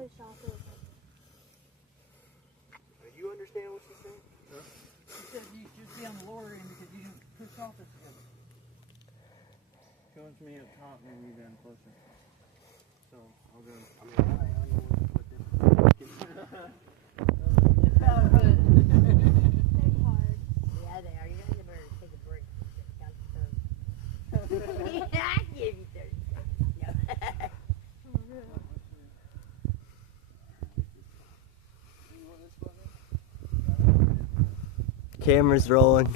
push off of it. You understand what she's saying? She said you should be on the lower end because you can push off this together. Going to me up top and you down closer. So I'll go. I mean, I don't know what this is. Just about good. They're hard. Yeah, they are. You're gonna better take a break. Count to 30. Yeah, I gave you 30 seconds. No. Camera's rolling.